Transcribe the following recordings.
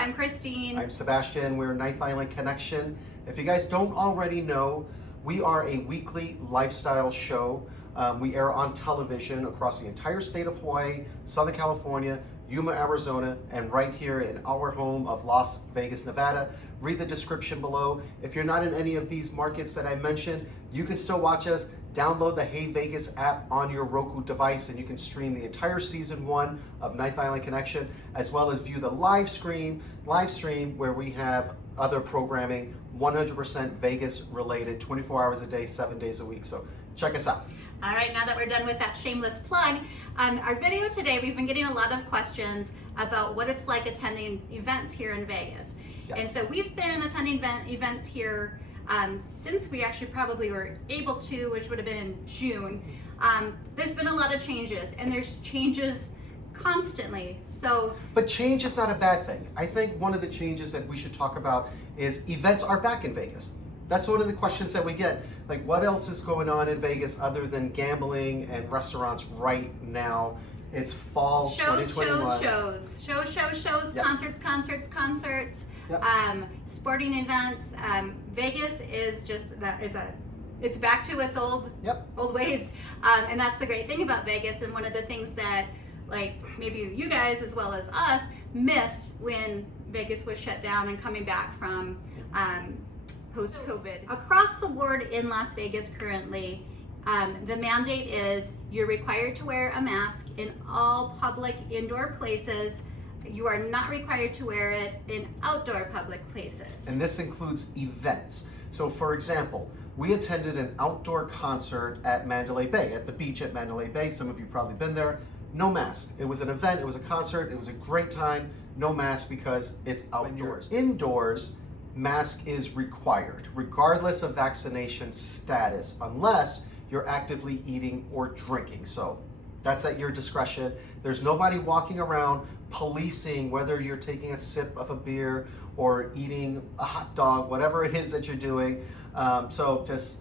I'm Christine. I'm Sebastian. We're Ninth Island Connection. If you guys don't already know, we are a weekly lifestyle show. We air on television across the entire state of Hawaii, Southern California, Yuma, Arizona, and right here in our home of Las Vegas, Nevada. Read the description below. If you're not in any of these markets that I mentioned, you can still watch us. Download the Hey Vegas app on your Roku device and you can stream the entire season 1 of Ninth Island Connection, as well as view the live stream where we have other programming, 100% Vegas related, 24 hours a day, 7 days a week. So check us out. All right, now that we're done with that shameless plug, our video today, we've been getting a lot of questions about what it's like attending events here in Vegas. Yes. And so we've been attending events here since we actually probably were able to, which would have been in June. There's been a lot of changes, and there's changes constantly. But change is not a bad thing. I think one of the changes that we should talk about is events are back in Vegas. That's one of the questions that we get. Like, what else is going on in Vegas other than gambling and restaurants right now? It's fall 2021. Shows, Yes. concerts, Yep. sporting events. Vegas is just it's back to its old ways, and that's the great thing about Vegas. And one of the things that, like, maybe you guys as well as us missed when Vegas was shut down and coming back from post-COVID. Across the board in Las Vegas currently, the mandate is you're required to wear a mask in all public indoor places. You are not required to wear it in outdoor public places. And this includes events. So for example, we attended an outdoor concert at Mandalay Bay, at the beach at Mandalay Bay. Some of you probably been there. No mask. It was an event, it was a concert, it was a great time. No mask because it's outdoors. Indoors, mask is required, regardless of vaccination status, unless you're actively eating or drinking. So that's at your discretion. There's nobody walking around policing whether you're taking a sip of a beer or eating a hot dog, whatever it is that you're doing. So just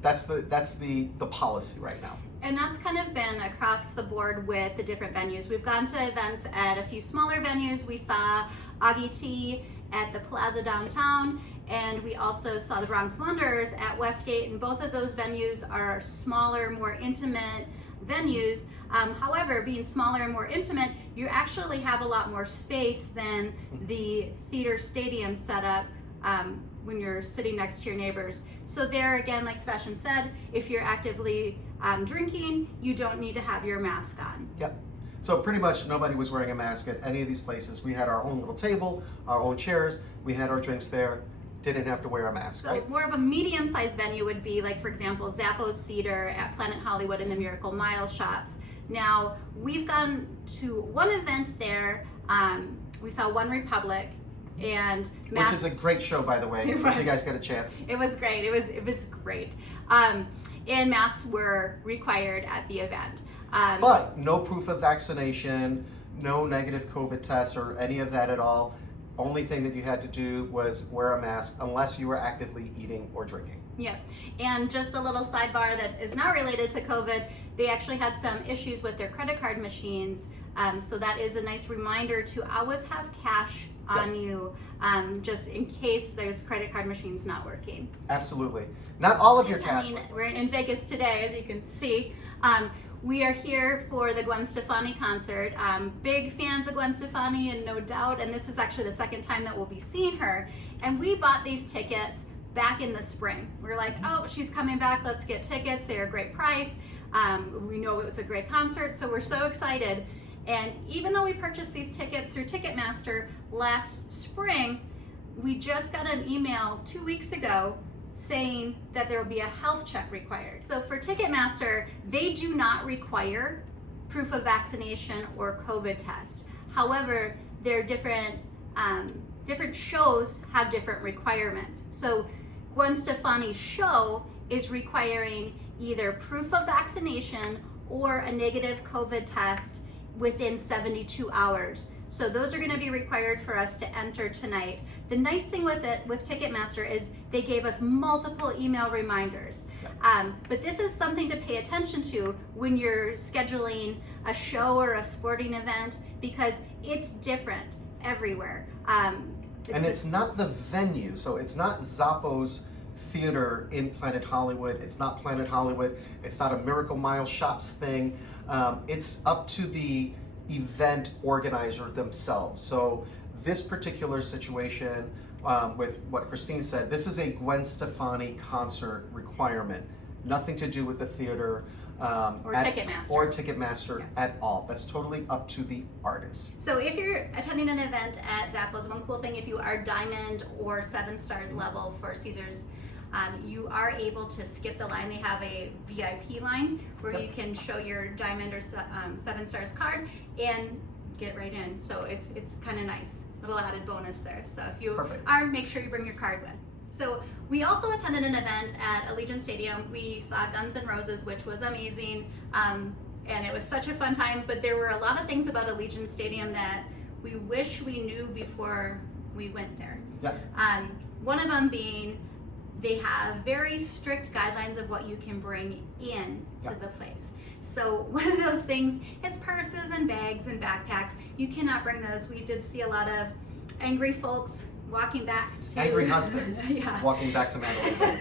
that's the policy right now. And that's kind of been across the board with the different venues. We've gone to events at a few smaller venues. We saw Aggie Tea at the Plaza downtown, and we also saw the Bronx Wanderers at Westgate, and both of those venues are smaller, more intimate venues. However, being smaller and more intimate, you actually have a lot more space than the theater stadium setup when you're sitting next to your neighbors. So there again, like Sebastian said, if you're actively drinking, you don't need to have your mask on. Yep. So pretty much nobody was wearing a mask at any of these places. We had our own little table, our own chairs, we had our drinks there, didn't have to wear a mask, so right? More of a medium-sized venue would be, like, for example, Zappos Theater at Planet Hollywood and the Miracle Mile shops. Now, we've gone to one event there. We saw One Republic, and which is a great show, by the way, if you guys get a chance. It was great. It was great. And masks were required at the event. But no proof of vaccination, no negative COVID test or any of that at all. Only thing that you had to do was wear a mask unless you were actively eating or drinking. Yeah, and just a little sidebar that is not related to COVID, they actually had some issues with their credit card machines. So that is a nice reminder to always have cash on you, just in case there's credit card machines not working. Absolutely. Not all of your cash. I mean, we're in Vegas today, as you can see. We are here for the Gwen Stefani concert. Big fans of Gwen Stefani, and no doubt, and this is actually the second time that we'll be seeing her. And we bought these tickets back in the spring. We were like, oh, she's coming back, let's get tickets. They're a great price. We know it was a great concert, so we're so excited. And even though we purchased these tickets through Ticketmaster last spring, we just got an email 2 weeks ago saying that there will be a health check required. So for Ticketmaster, they do not require proof of vaccination or COVID test. However, their different shows have different requirements. So Gwen Stefani's show is requiring either proof of vaccination or a negative COVID test within 72 hours. So those are going to be required for us to enter tonight. The nice thing with Ticketmaster is they gave us multiple email reminders. But this is something to pay attention to when you're scheduling a show or a sporting event, because it's different. everywhere. And it's not the venue, so it's not Zappo's Theater in Planet Hollywood. It's not Planet Hollywood. It's not a Miracle Mile Shops thing. It's up to the event organizer themselves. So this particular situation, with what Christine said, this is a Gwen Stefani concert requirement. Nothing to do with the theater. Or Ticketmaster. Or Ticketmaster at all. That's totally up to the artist. So if you're attending an event at Zappo's, one cool thing, if you are Diamond or 7 stars level for Caesars, you are able to skip the line. They have a VIP line where you can show your Diamond or 7 stars card and get right in. So it's kind of nice, little added bonus there. So if you are, make sure you bring your card with. So we also attended an event at Allegiant Stadium. We saw Guns N' Roses, which was amazing, and it was such a fun time. But there were a lot of things about Allegiant Stadium that we wish we knew before we went there. Yeah. One of them being they have very strict guidelines of what you can bring in to the place. So one of those things is purses and bags and backpacks. You cannot bring those. We did see a lot of angry folks walking back to... Angry husbands walking back to Mandalay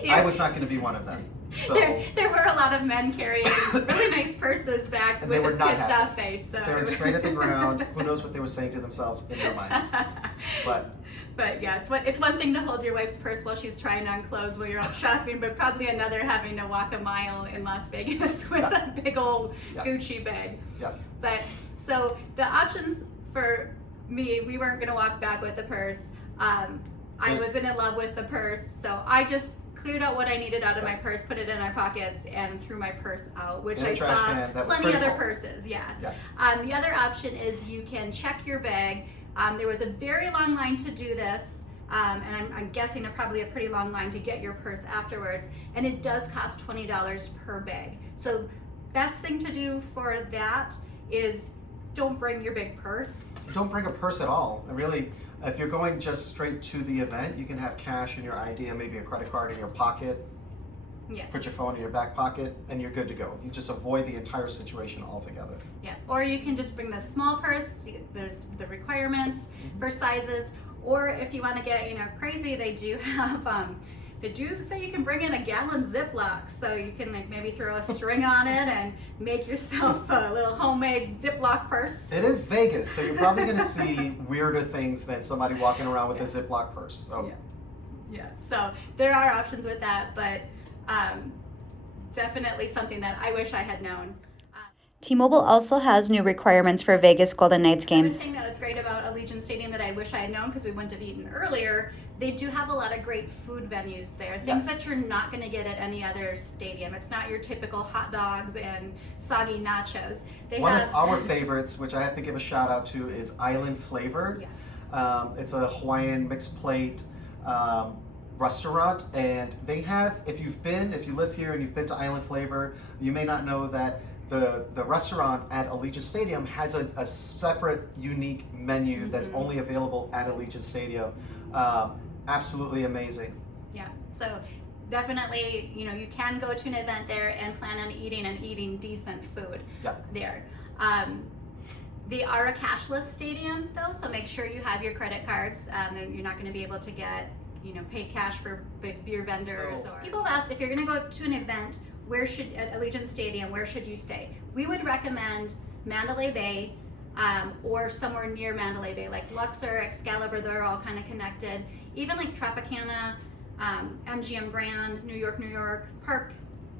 Bay. I was not going to be one of them. So. There were a lot of men carrying really nice purses back and with they were not a pissed off face. So. Staring straight at the ground. Who knows what they were saying to themselves in their minds. But yeah, it's one thing to hold your wife's purse while she's trying on clothes while you're out shopping, but probably another having to walk a mile in Las Vegas with a big old Gucci bag. Yeah. But so the options for me, we weren't going to walk back with the purse. I wasn't in love with the purse, so I just cleared out what I needed out of my purse, put it in my pockets, and threw my purse out, which I saw plenty other purses. Yeah. The other option is you can check your bag. There was a very long line to do this, and I'm guessing probably a pretty long line to get your purse afterwards, and it does cost $20 per bag. So best thing to do for that is don't bring your big purse. Don't bring a purse at all. Really, if you're going just straight to the event, you can have cash in your ID and maybe a credit card in your pocket. Yeah. Put your phone in your back pocket and you're good to go. You just avoid the entire situation altogether. Yeah, or you can just bring the small purse. There's the requirements for sizes. Or if you want to get crazy, they do have they do say you can bring in a gallon Ziploc, so you can maybe throw a string on it and make yourself a little homemade Ziploc purse. It is Vegas, so you're probably going to see weirder things than somebody walking around with a Ziploc purse. So. Yeah, so there are options with that, but definitely something that I wish I had known. T-Mobile also has new requirements for Vegas Golden Knights games. The thing that was great about Allegiant Stadium that I wish I had known because we wouldn't have eaten earlier, they do have a lot of great food venues there. Things that you're not going to get at any other stadium. It's not your typical hot dogs and soggy nachos. One of our favorites, which I have to give a shout out to, is Island Flavor. Yes. It's a Hawaiian mixed plate restaurant, and they have, if you live here and you've been to Island Flavor, you may not know that the restaurant at Allegiant Stadium has a separate, unique menu that's only available at Allegiant Stadium. Absolutely amazing. Yeah, so definitely, you can go to an event there and plan on eating decent food there. They are a cashless stadium though, so make sure you have your credit cards. You're not going to be able to get pay cash for big beer vendors. Or people have asked if you're going to go to an event, at Allegiant Stadium, where should you stay? We would recommend Mandalay Bay or somewhere near Mandalay Bay, like Luxor, Excalibur. They're all kind of connected. Even like Tropicana, MGM Grand, New York, Park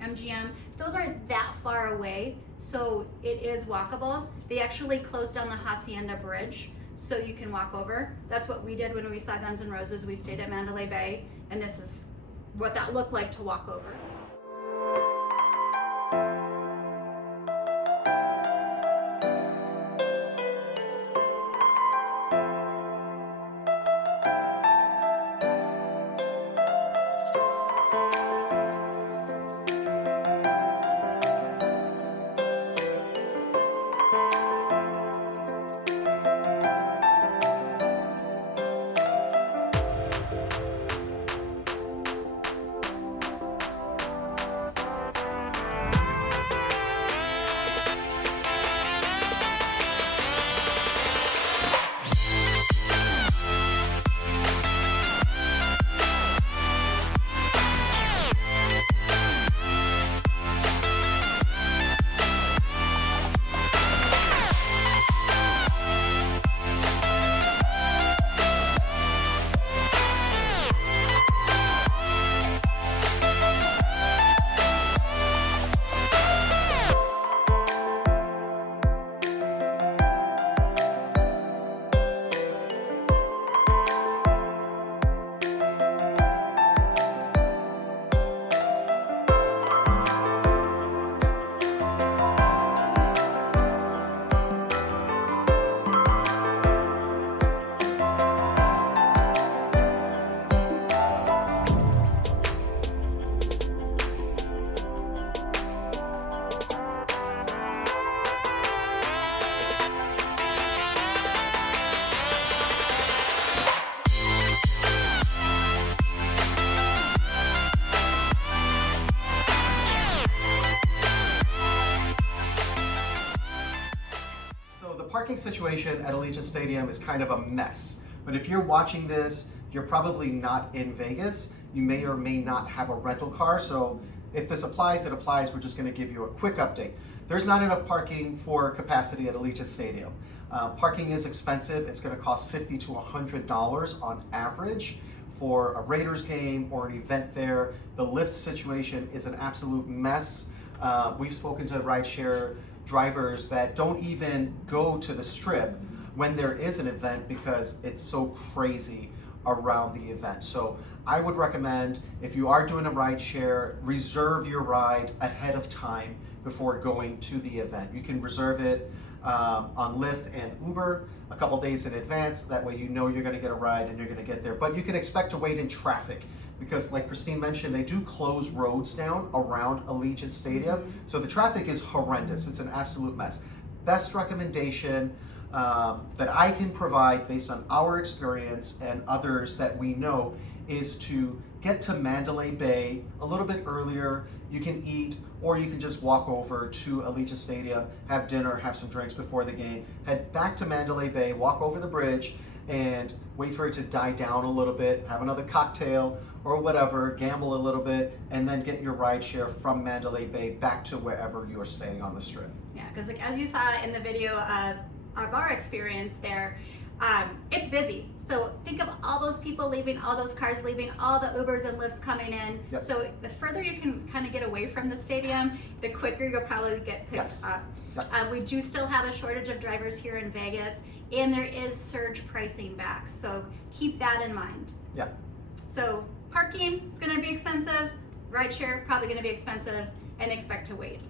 MGM. Those aren't that far away, so it is walkable. They actually closed down the Hacienda Bridge, so you can walk over. That's what we did when we saw Guns N' Roses. We stayed at Mandalay Bay, and this is what that looked like to walk over. parking situation at Allegiant Stadium is kind of a mess. But if you're watching this, you're probably not in Vegas. You may or may not have a rental car. So if this applies, it applies. We're just going to give you a quick update. There's not enough parking for capacity at Allegiant Stadium. Parking is expensive. It's going to cost $50 to $100 on average for a Raiders game or an event there. The lift situation is an absolute mess. We've spoken to rideshare drivers that don't even go to the strip when there is an event because it's so crazy around the event. So I would recommend, if you are doing a rideshare, reserve your ride ahead of time before going to the event. You can reserve it on Lyft and Uber a couple days in advance. That way you know you're going to get a ride and you're going to get there. But you can expect to wait in traffic because, like Christine mentioned, they do close roads down around Allegiant Stadium. So the traffic is horrendous. It's an absolute mess. Best recommendation that I can provide based on our experience and others that we know is to get to Mandalay Bay a little bit earlier. You can eat, or you can just walk over to Allegiant Stadium, have dinner, have some drinks before the game, head back to Mandalay Bay, walk over the bridge, and wait for it to die down a little bit, have another cocktail or whatever, gamble a little bit, and then get your ride share from Mandalay Bay back to wherever you're staying on the strip. Yeah, because like, as you saw in the video of our experience there, it's busy. So think of all those people leaving, all those cars leaving, all the Ubers and Lyfts coming in. Yep. So the further you can kind of get away from the stadium, the quicker you'll probably get picked up. Yep. We do still have a shortage of drivers here in Vegas, and there is surge pricing back. So keep that in mind. Yeah. So parking is going to be expensive, rideshare probably going to be expensive, and expect to wait.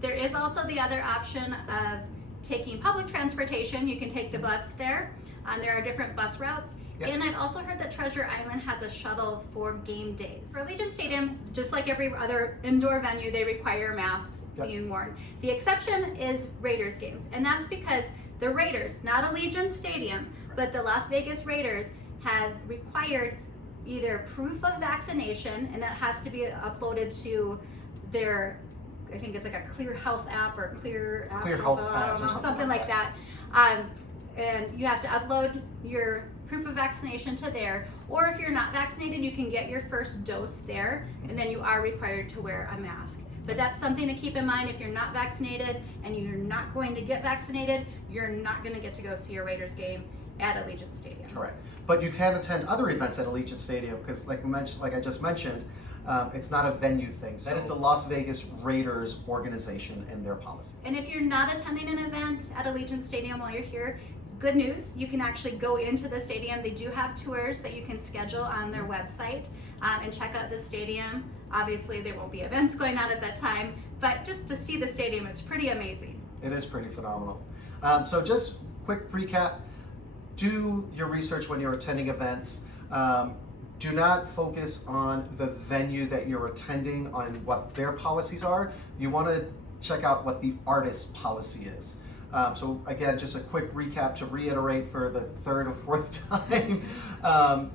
There is also the other option of taking public transportation. You can take the bus there. There are different bus routes. Yep. And I've also heard that Treasure Island has a shuttle for game days. For Allegiant Stadium, just like every other indoor venue, they require masks being worn. The exception is Raiders games, and that's because the Raiders, not Allegiant Stadium, but the Las Vegas Raiders have required either proof of vaccination, and that has to be uploaded to their, I think it's like a Clear Health app or Clear Health Pass or something like that. And you have to upload your proof of vaccination to there, or if you're not vaccinated, you can get your first dose there, and then you are required to wear a mask. But that's something to keep in mind. If you're not vaccinated and you're not going to get vaccinated, you're not going to get to go see your Raiders game at Allegiant Stadium. Correct. But you can attend other events at Allegiant Stadium because, like I just mentioned, it's not a venue thing. That is the Las Vegas Raiders organization and their policy. And if you're not attending an event at Allegiant Stadium while you're here, good news, you can actually go into the stadium. They do have tours that you can schedule on their website and check out the stadium. Obviously, there won't be events going on at that time, but just to see the stadium, it's pretty amazing. It is pretty phenomenal. So just quick recap, do your research when you're attending events. Do not focus on the venue that you're attending, on what their policies are. You want to check out what the artist's policy is. So again, just a quick recap to reiterate for the third or fourth time.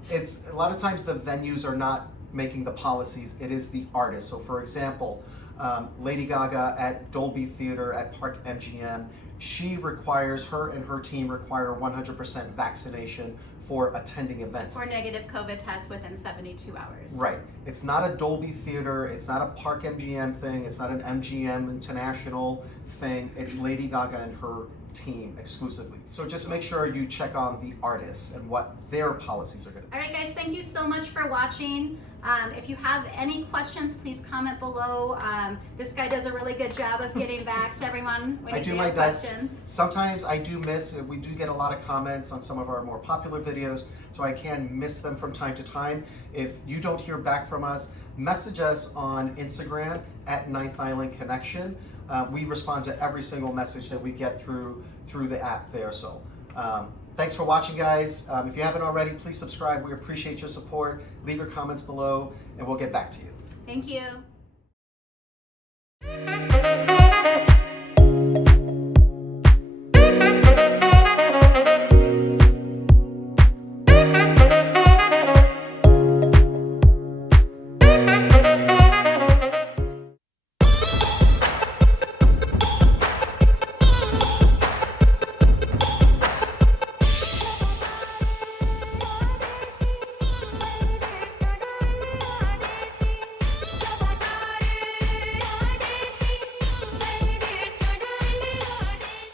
It's a lot of times the venues are not making the policies, it is the artist. So for example, Lady Gaga at Dolby Theater at Park MGM, her and her team require 100% vaccination for attending events. Or negative COVID test within 72 hours. Right. It's not a Dolby Theater, it's not a Park MGM thing, it's not an MGM International thing, it's Lady Gaga and her team exclusively. So just make sure you check on the artists and what their policies are going to be. All right, guys, thank you so much for watching. If you have any questions, please comment below. This guy does a really good job of getting back to everyone when I you do have my best. questions. Sometimes I do miss, we do get a lot of comments on some of our more popular videos, so I can miss them from time to time. If you don't hear back from us, message us on Instagram at 9th Island Connection. We respond to every single message that we get through the app there. So thanks for watching, guys. If you haven't already, please subscribe. We appreciate your support. Leave your comments below and we'll get back to you. Thank you.